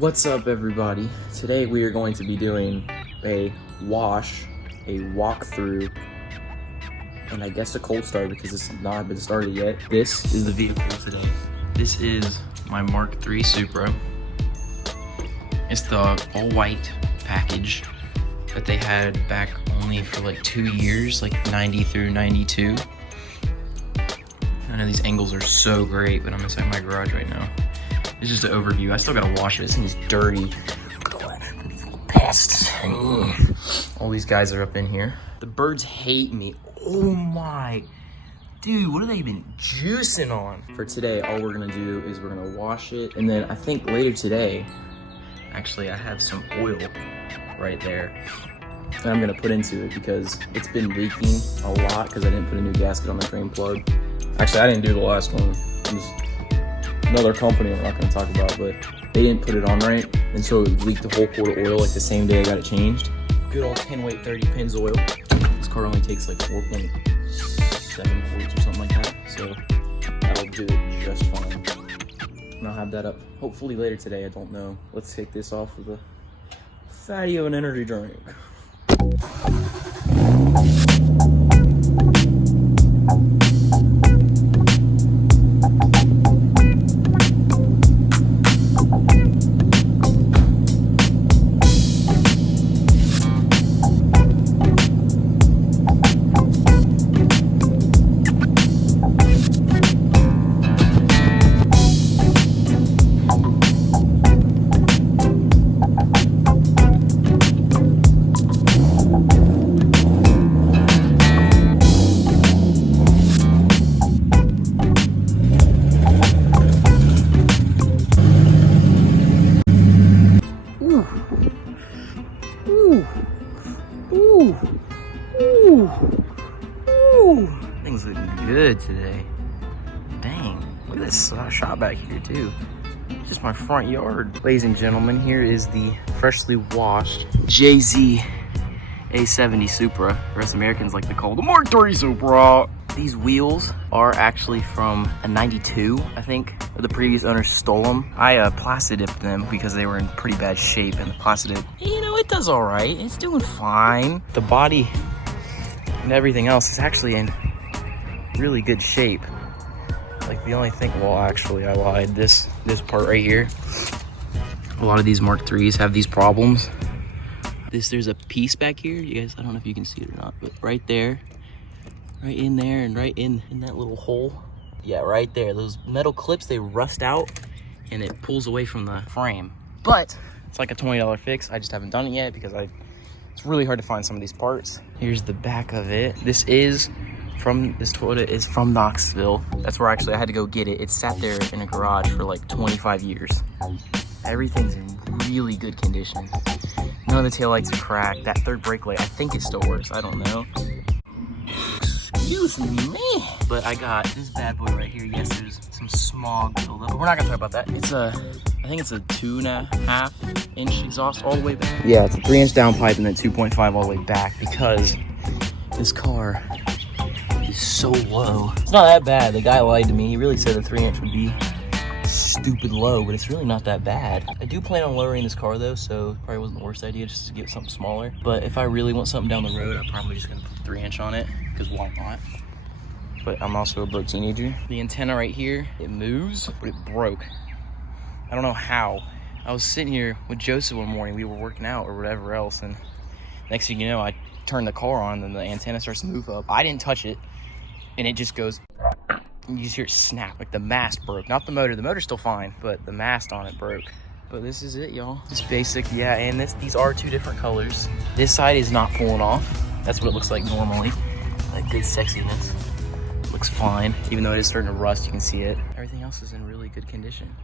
What's up, everybody? Today we are going to be doing a walkthrough, and I guess a cold start because it's not been started yet. This is the vehicle today. This is my MK3 Supra. It's the all-white package that they had back only for like 2 years, like 90 through 92. I know these angles are so great, but I'm inside my garage right now. This is just an overview. I still gotta wash it. This thing's dirty. Pests. All these guys are up in here. The birds hate me. Oh my. Dude, what have they been juicing on? For today, all we're gonna do is we're gonna wash it. And then I think later today, actually I have some oil right there that I'm gonna put into it because it's been leaking a lot because I didn't put a new gasket on the drain plug. Actually, I didn't do the last one. Another company I'm not going to talk about, but they didn't put it on right, and so it leaked the whole quart of oil like the same day I got it changed. Good old 10 weight 30 pins oil. This car only takes like 4.7 quarts or something like that, so that'll do it just fine. And I'll have that up hopefully later today, I don't know. Let's take this off with a fatty of an energy drink. Things looking good today. Dang, look at this shop back here too. Just my front yard. Ladies and gentlemen, here is the freshly washed JZ A70 Supra, or as Americans like to call the MK3 Supra. These wheels are actually from a 92, I think. The previous owners stole them. I plastic dipped them because they were in pretty bad shape, and the plastic dip, you know, it does all right. It's doing fine. The body and everything else is actually in really good shape. Like the only thing, well, actually I lied. This part right here, a lot of these MK3s have these problems. There's a piece back here. You guys, I don't know if you can see it or not, but right there, right in there, and right in that little hole. Yeah, right there. Those metal clips, they rust out and it pulls away from the frame. But it's like a $20 fix. I just haven't done it yet because it's really hard to find some of these parts. Here's the back of it. This Toyota is from Knoxville. That's where actually I had to go get it. It sat there in a garage for like 25 years. Everything's in really good condition. None of the taillights are cracked. That third brake light, I think it still works. I don't know. Excuse me. But I got this bad boy right here. Yes, there's some smog buildup. We're not gonna talk about that. I think it's a 2.5 inch exhaust all the way back. Yeah, it's a 3-inch downpipe and then 2.5 all the way back because this car is so low. It's not that bad. The guy lied to me. He really said a 3-inch would be stupid low, but it's really not that bad. I do plan on lowering this car though, so probably wasn't the worst idea just to get something smaller. But if I really want something down the road, I'm probably just gonna put 3-inch on it, because why not? But I'm also a broke teenager. The antenna right here, it moves, but it broke. I don't know how. I was sitting here with Joseph one morning, we were working out or whatever else, and next thing you know, I turned the car on and the antenna starts to move up. I didn't touch it, and it just goes, and you just hear it snap, like the mast broke. Not the motor, the motor's still fine, but the mast on it broke. But this is it, y'all. It's basic, yeah, and these are 2 different colors. This side is not pulling off. That's what it looks like normally. Like good sexiness. Looks fine. Even though it is starting to rust, you can see it. Everything else is in really good condition.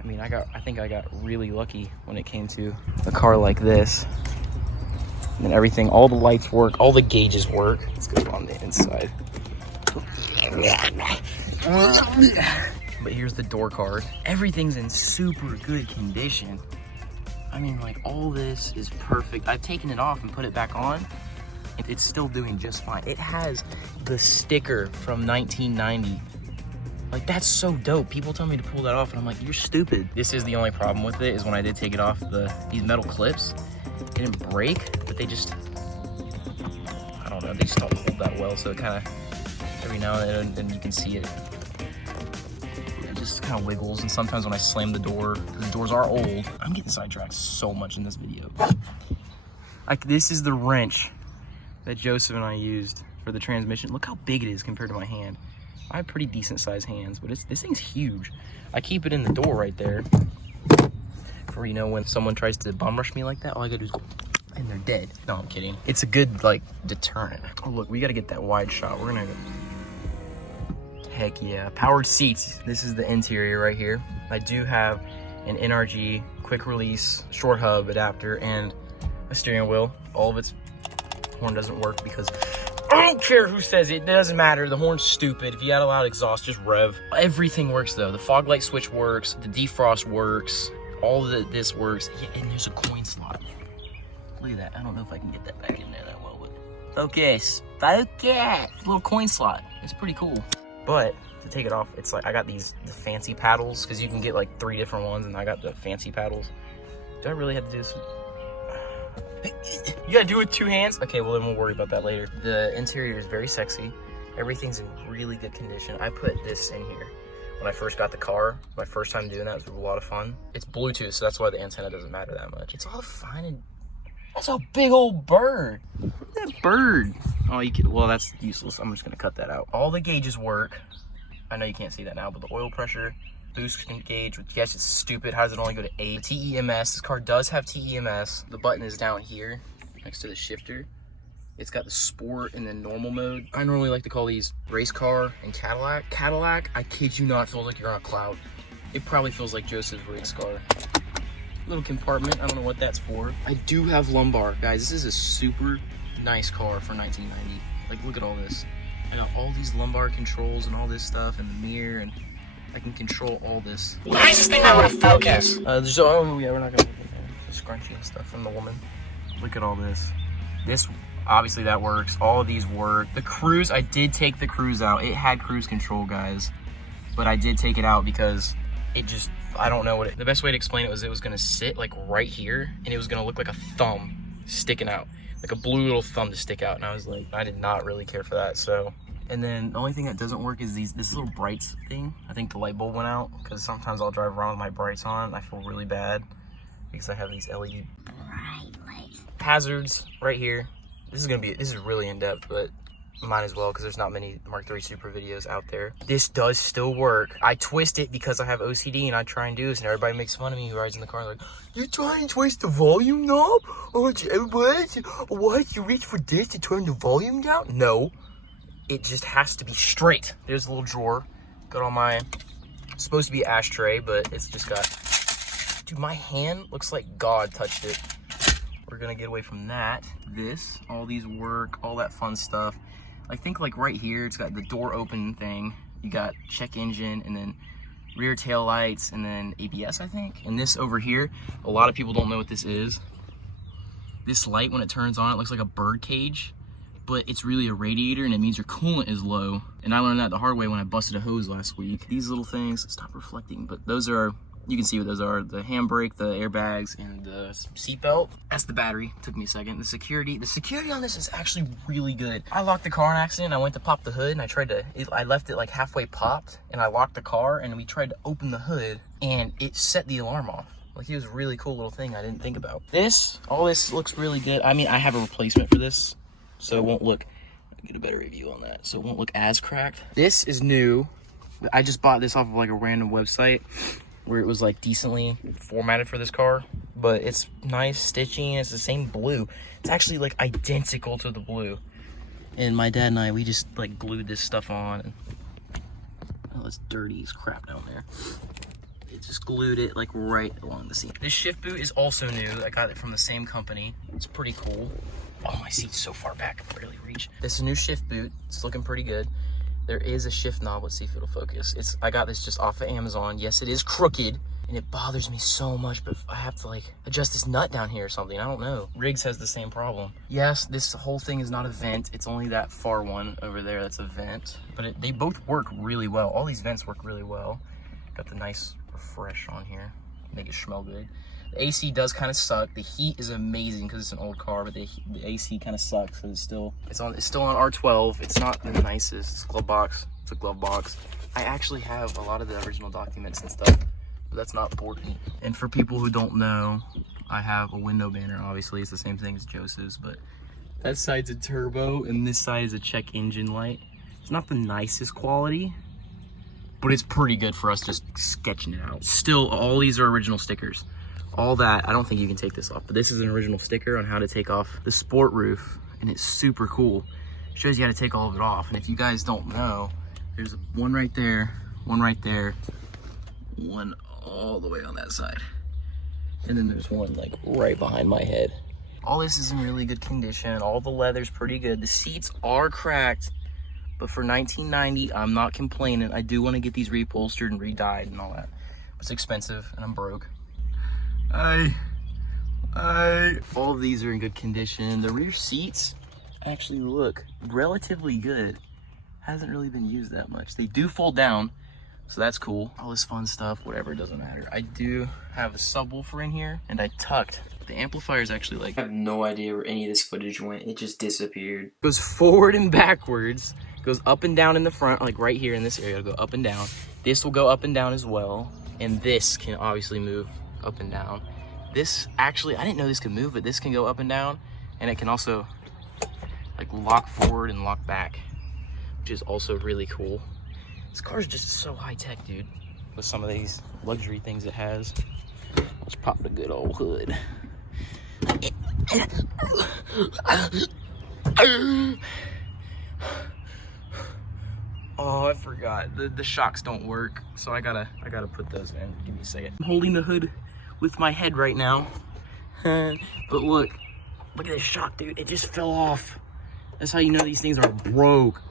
I mean, I think I got really lucky when it came to a car like this. And then everything, all the lights work, all the gauges work. Let's go on the inside. But here's the door card. Everything's in super good condition. I mean, like, all this is perfect. I've taken it off and put it back on. It's still doing just fine. It has the sticker from 1990 Like, that's so dope. People tell me to pull that off, and I'm like, you're stupid. This is the only problem with it, is when I did take it off, these metal clips, it didn't break, but they just, I don't know, they just don't hold that well, so it kind of, every now and then you can see it. It just kind of wiggles, and sometimes when I slam the door, because the doors are old, I'm getting sidetracked so much in this video. Like, this is the wrench that Joseph and I used for the transmission. Look how big it is compared to my hand. I have pretty decent sized hands, but this thing's huge. I keep it in the door right there for, you know, when someone tries to bum rush me like that, all I gotta do is go, and they're dead. No, I'm kidding. It's a good, like, deterrent. Oh, look, we gotta get that wide shot. We're gonna go. Heck yeah. Powered seats. This is the interior right here. I do have an NRG quick release short hub adapter and a steering wheel. All of its horn doesn't work because I don't care who says it. It doesn't matter. The horn's stupid. If you got a loud exhaust, just rev. Everything works though. The fog light switch works. The defrost works. All of this works. Yeah, and there's a coin slot. Look at that. I don't know if I can get that back in there that well, but focus. Focus. Little coin slot. It's pretty cool. But to take it off, it's like I got the fancy paddles, because you can get like 3 different ones, and I got the fancy paddles. Do I really have to do this? You gotta do it with 2 hands? Okay, well then we'll worry about that later. The interior is very sexy. Everything's in really good condition. I put this in here when I first got the car. My first time doing that was a lot of fun. It's Bluetooth, so that's why the antenna doesn't matter that much. It's all fine and... That's a big old bird. Look at that bird. Oh, you can... Well, that's useless. I'm just gonna cut that out. All the gauges work. I know you can't see that now, but the oil pressure, boost gauge, which yes, it's stupid. How does it only go to 8? TEMS, this car does have TEMS. The button is down here next to the shifter. It's got the sport and then normal mode. I normally like to call these race car and Cadillac. Cadillac, I kid you not, feels like you're on a cloud. It probably feels like Joseph's race car. Little compartment, I don't know what that's for. I do have lumbar. Guys, this is a super nice car for 1990. Like, look at all this. I got all these lumbar controls and all this stuff, and the mirror, and I can control all this. Why is this thing not gonna focus? Oh yeah, we're not gonna look at the scrunchie and stuff from the woman. Look at all this. This, obviously that works. All of these work. The cruise, I did take the cruise out. It had cruise control, guys. But I did take it out because it just, I don't know what it, the best way to explain it was gonna sit like right here, and it was gonna look like a thumb sticking out. Like a blue little thumb to stick out. And I was like, I did not really care for that, so. And then the only thing that doesn't work is this little brights thing. I think the light bulb went out, because sometimes I'll drive around with my brights on and I feel really bad because I have these LED bright lights. Hazards right here. This is really in depth, but might as well, because there's not many Mark 3 Supra videos out there. This does still work. I twist it because I have OCD and I try and do this, and everybody makes fun of me who rides in the car like, you try and twist the volume knob? What, you reach for this to turn the volume down? No. It just has to be straight. There's a little drawer. Got all my, it's supposed to be ashtray, but it's just got, dude, my hand looks like God touched it. We're gonna get away from that. This, all these work, all that fun stuff. I think like right here, it's got the door open thing. You got check engine, and then rear tail lights, and then ABS, I think. And this over here, a lot of people don't know what this is. This light, when it turns on, it looks like a bird cage, but it's really a radiator, and it means your coolant is low. And I learned that the hard way when I busted a hose last week. These little things, stop reflecting, but those are, you can see what those are. The handbrake, the airbags, and the seatbelt. That's the battery. Took me a second. The security on this is actually really good. I locked the car in an accident. I went to pop the hood, and I left it like halfway popped, and I locked the car, and we tried to open the hood, and it set the alarm off. Like, it was a really cool little thing I didn't think about. All this looks really good. I mean, I have a replacement for this, so it won't look, I'll get a better review on that, so it won't look as cracked. This is new. I just bought this off of like a random website where it was like decently formatted for this car, but it's nice stitching. It's the same blue. It's actually like identical to the blue. And my dad and I, we just like glued this stuff on. And, oh, it's dirty as crap down there. It just glued it like right along the seat. This shift boot is also new. I got it from the same company. It's pretty cool. Oh, my seat's so far back, I can barely reach. This is a new shift boot. It's looking pretty good. There is a shift knob. Let's see if it'll focus. I got this just off of Amazon. Yes, it is crooked, and it bothers me so much, but I have to like adjust this nut down here or something. I don't know. Riggs has the same problem. Yes, this whole thing is not a vent. It's only that far one over there that's a vent, but they both work really well. All these vents work really well. Got the nice refresh on here, make it smell good. The AC does kind of suck. The heat is amazing because it's an old car, but the AC kind of sucks because it's still on R12. It's not the nicest. It's a glove box. It's a glove box. I actually have a lot of the original documents and stuff, but that's not important. And for people who don't know, I have a window banner. Obviously, it's the same thing as Joseph's, but that side's a turbo and this side is a check engine light. It's not the nicest quality, but it's pretty good for us just sketching it out. Still, all these are original stickers. All that, I don't think you can take this off, but this is an original sticker on how to take off the sport roof, and it's super cool. It shows you how to take all of it off. And if you guys don't know, there's one right there, one all the way on that side. And then there's one like right behind my head. All this is in really good condition. All the leather's pretty good. The seats are cracked, but for 1990, I'm not complaining. I do want to get these reupholstered and re-dyed and all that. It's expensive and I'm broke. All of these are in good condition. The rear seats actually look relatively good. Hasn't really been used that much. They do fold down, so that's cool. All this fun stuff, whatever, it doesn't matter. I do have a subwoofer in here, and I tucked. The amplifier is actually like, I have no idea where any of this footage went. It just disappeared. It goes forward and backwards. It goes up and down in the front, like right here in this area, it'll go up and down. This will go up and down as well, and this can obviously move up and down. This actually, I didn't know this could move, but this can go up and down, and it can also like lock forward and lock back, which is also really cool. This car is just so high tech, dude. With some of these luxury things it has. Let's pop the good old hood. Oh, I forgot. The shocks don't work, so I gotta put those in. Give me a second. I'm holding the hood with my head right now. But look at this shock, dude. It just fell off. That's how you know these things are broke.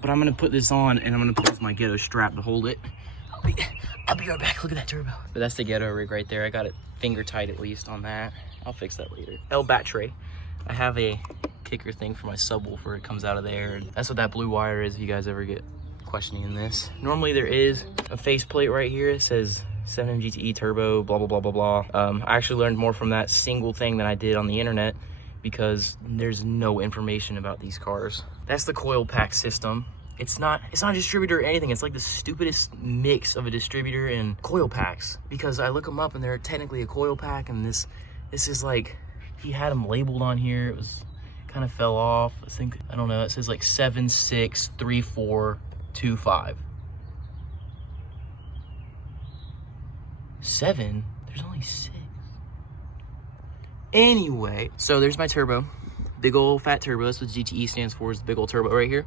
But I'm gonna put this on and I'm gonna use my ghetto strap to hold it. I'll be right back. Look at that turbo. But that's the ghetto rig right there. I got it finger tight at least on that. I'll fix that later. Battery. I have a kicker thing for my subwoofer. It comes out of there. That's what that blue wire is if you guys ever get questioning this. Normally there is a faceplate right here. It says 7M GTE turbo, blah, blah, blah, blah, blah. I actually learned more from that single thing than I did on the internet because there's no information about these cars. That's the coil pack system. It's not a distributor or anything. It's like the stupidest mix of a distributor and coil packs because I look them up and they're technically a coil pack, and this is like, he had them labeled on here. It was kind of fell off. I don't know. It says like 763425. 7? There's only 6. Anyway, so there's my turbo. Big old fat turbo. That's what GTE stands for, is the big old turbo right here.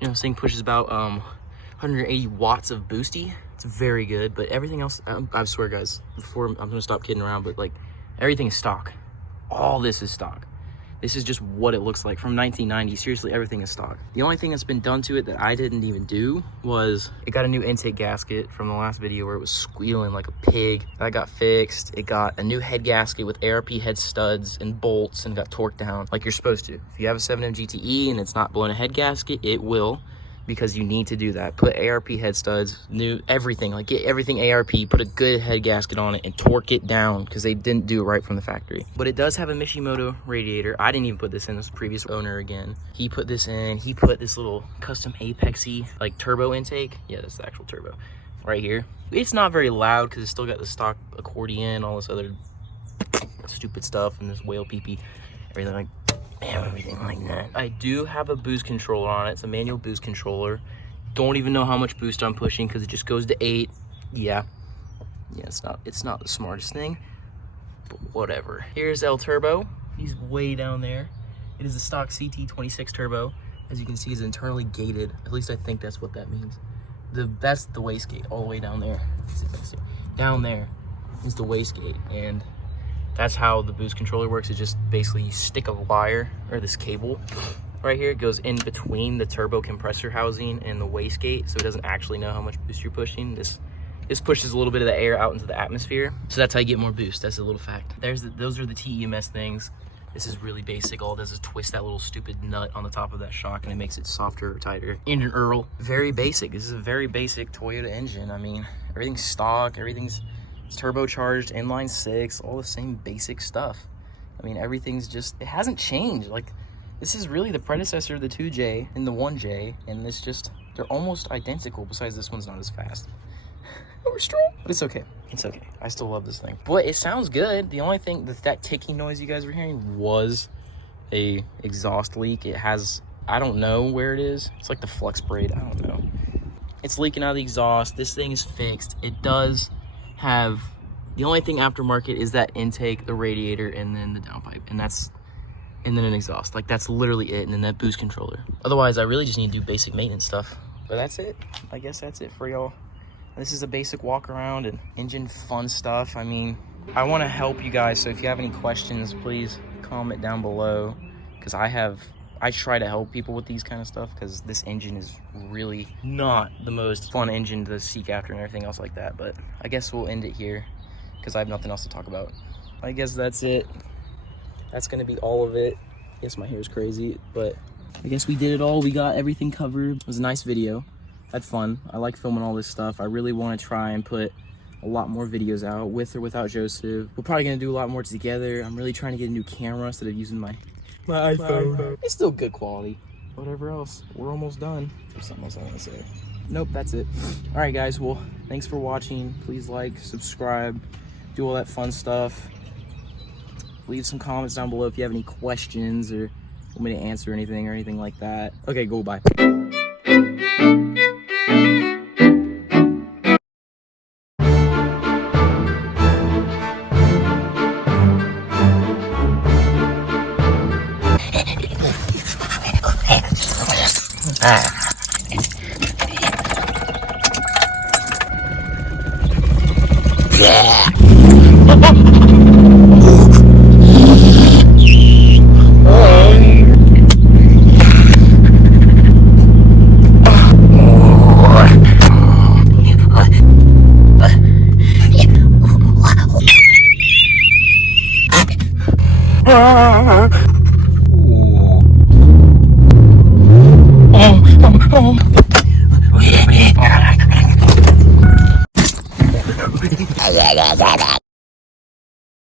You know, this thing pushes about 180 watts of boosty. It's very good, but everything else, I swear guys, before I'm gonna stop kidding around, but like everything is stock. All this is stock. This is just what it looks like from 1990. Seriously, everything is stock. The only thing that's been done to it that I didn't even do was it got a new intake gasket from the last video where it was squealing like a pig. That got fixed. It got a new head gasket with ARP head studs and bolts and got torqued down like you're supposed to. If you have a 7M GTE and it's not blowing a head gasket, it will, because you need to do that. Put ARP head studs, new everything, like get everything ARP, put a good head gasket on it and torque it down because they didn't do it right from the factory. But it does have a Mishimoto radiator. I didn't even put this in, this previous owner again. He put this in, he put this little custom Apexy like turbo intake. Yeah, that's the actual turbo right here. It's not very loud because it's still got the stock accordion, all this other stupid stuff, and this whale pee-pee, everything like that. I do have a boost controller on it. It's a manual boost controller. Don't even know how much boost I'm pushing because it just goes to 8. Yeah, it's not the smartest thing, but whatever. Here's El Turbo. He's way down there. It is a stock CT26 turbo. As you can see, it's internally gated. At least I think that's what that means. That's the wastegate all the way down there. Down there is the wastegate, and that's how the boost controller works. It's just basically you stick a wire, or this cable right here. It goes in between the turbo compressor housing and the wastegate, so it doesn't actually know how much boost you're pushing. This This pushes a little bit of the air out into the atmosphere, so that's how you get more boost. That's a little fact. Those are the TEMS things. This is really basic. All it does is twist that little stupid nut on the top of that shock, and it makes it softer or tighter. Engine Earl, very basic. This is a very basic Toyota engine. I mean, everything's stock, it's turbocharged, inline six, all the same basic stuff. I mean, everything's just, it hasn't changed. Like, this is really the predecessor of the 2J and the 1J, and it's just, they're almost identical, besides this one's not as fast. We're strong. But it's okay. It's okay. I still love this thing. But it sounds good. The only thing, that ticking noise you guys were hearing was a exhaust leak. It has, I don't know where it is. It's like the flex braid. I don't know. It's leaking out of the exhaust. This thing is fixed. It does have, the only thing aftermarket is that intake, the radiator, and then the downpipe. And then an exhaust. Like, that's literally it. And then that boost controller. Otherwise, I really just need to do basic maintenance stuff. But that's it. I guess that's it for y'all. This is a basic walk around and engine fun stuff. I mean, I want to help you guys, so if you have any questions, please comment down below, because I try to help people with these kind of stuff, because this engine is really not the most fun engine to seek after and everything else like that. But I guess we'll end it here, because I have nothing else to talk about. I guess that's it. That's going to be all of it. Yes, my hair is crazy, but I guess we did it all. We got everything covered. It was a nice video. Had fun. I like filming all this stuff. I really want to try and put a lot more videos out, with or without Joseph. We're probably going to do a lot more together. I'm really trying to get a new camera instead of using my iPhone. It's still good quality. Whatever else. We're almost done. There's something else I want to say. Nope, that's it. All right, guys. Well, thanks for watching. Please like, subscribe, do all that fun stuff. Leave some comments down below if you have any questions or want me to answer anything or anything like that. Okay, go, bye. Ah!